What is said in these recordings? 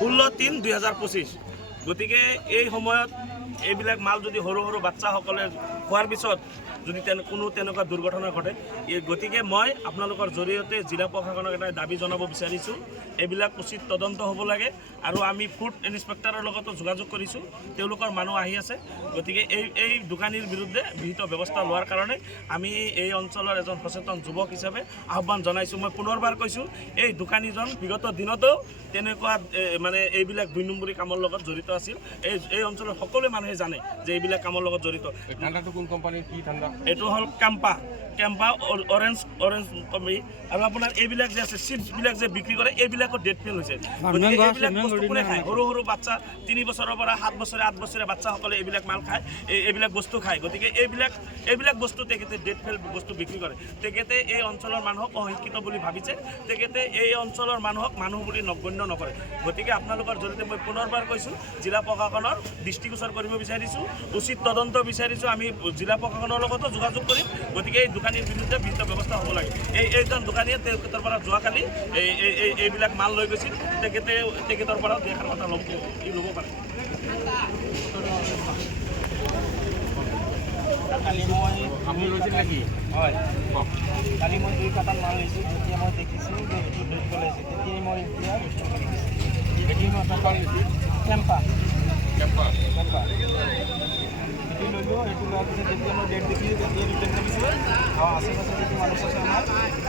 16/3/2025 গতিকে এই সময়ত এইবিলাক মাল যদি সৰু সৰু বাচ্চাসকলে খোৱাৰ পিছত যদি কোনো তেনেকুৱা দুৰ্ঘটনা ঘটে গতিকে মই আপোনালোকৰ জৰিয়তে জিলা প্ৰশাসনক এটা দাবী জনাব বিচাৰিছোঁ এইবিলাক উচিত তদন্ত হ'ব লাগে আৰু আমি ফুড ইন্সপেক্টৰৰ লগতো যোগাযোগ কৰিছোঁ তেওঁলোকৰ মানুহ আহি আছে গতিকে এই দোকানীৰ বিৰুদ্ধে বিহিত ব্যৱস্থা লোৱাৰ কাৰণে আমি এই অঞ্চলৰ এজন সচেতন যুৱক হিচাপে আহ্বান জনাইছোঁ মই পুনৰবাৰ কৈছোঁ এই দোকানীজন বিগত দিনতো তেনেকুৱা মানে এইবিলাক 2 নম্বৰী কামৰ লগত জড়িত আছিল এই অঞ্চলৰ সকলো মানুহে জানে যে এইবিলাক কামৰ লগত জড়িত ঠাণ্ডাটো কোন কোম্পানীৰ কি ঠাণ্ডা এইটো হ'ল কেম্পা অৰেঞ্জ কোম্পানী আৰু আপোনাৰ এইবিলাক যে আছে চিপছবিলাক যে বিক্ৰী কৰে এইবিলাকৰ ডেট ফেল হৈছে গতিকে এইবিলাক বস্তু কোনে খায় সৰু সৰু বাচ্চা 3 বছৰৰ পৰা 7 বছৰীয়া 8 বছৰীয়া বাচ্চাসকলে এইবিলাক মাল খায় এইবিলাক বস্তু খায় গতিকে এইবিলাক বস্তু তেখেতে ডেট ফেল বস্তু বিক্ৰী কৰে তেখেতে এই অঞ্চলৰ মানুহক অশিক্ষিত বুলি ভাবিছে তেখেতে এই অঞ্চলৰ মানুহক মানুহ বুলি গণ্য নকৰে গতিকে আপোনালোকৰ জৰিয়তে মই পুনৰবাৰ কৈছোঁ জিলা প্ৰশাসনৰ দৃষ্টিগোচৰ কৰিব বিচাৰিছোঁ উচিত তদন্ত বিচাৰিছোঁ আমি জিলা প্ৰশাসনৰ লগতো যোগাযোগ কৰিম গতিকে এই দোকানীৰ বিৰুদ্ধে বিহিত ব্যৱস্থা হ'ব লাগে এইজন দোকানীয়ে তেখেতৰ পৰা যোৱাকালি এইবিলাক মাল লৈ গৈছিল তেখেতৰ পৰা দেখাৰ কথা ল'ব পাৰে কালি মই আপুনি লৈছিল নেকি হয় কালি মই 2 কাৰ্টন মাল লৈছোঁ যেতিয়া মই দেখিছোঁ যে এইটো ডেট পেলাইছে তেতিয়াই মই এতিয়া এইটো মই পেপাৰ লৈছোঁ কেম্পা এইটো ল'লোঁ এইটো লোৱাৰ পিছত যেতিয়া মই ডেট দেখিছোঁ তেতিয়া ৰিটাৰ্ণ কৰিছোঁ আৰু আশে-পাশে যিটো মানুহ আছে আমাৰ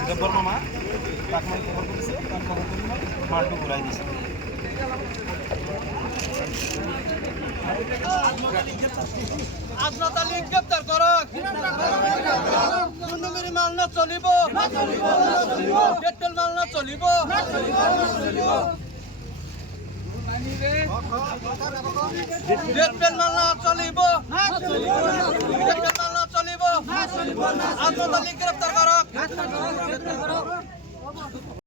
জব্বৰ মামা তাক মই খবৰ কৰিছোঁ তাক খবৰ কৰি মই মালটো ঘূৰাই দিছোঁ আপনাতালি গ্রেপ্তার করক দুর্নীতির মাল না চলিব পেট্রোল মাল না চলিব পেট্রোল মাল না চলিব পেট্রোল মাল না চলিব আপনাতালি গ্রেপ্তার করক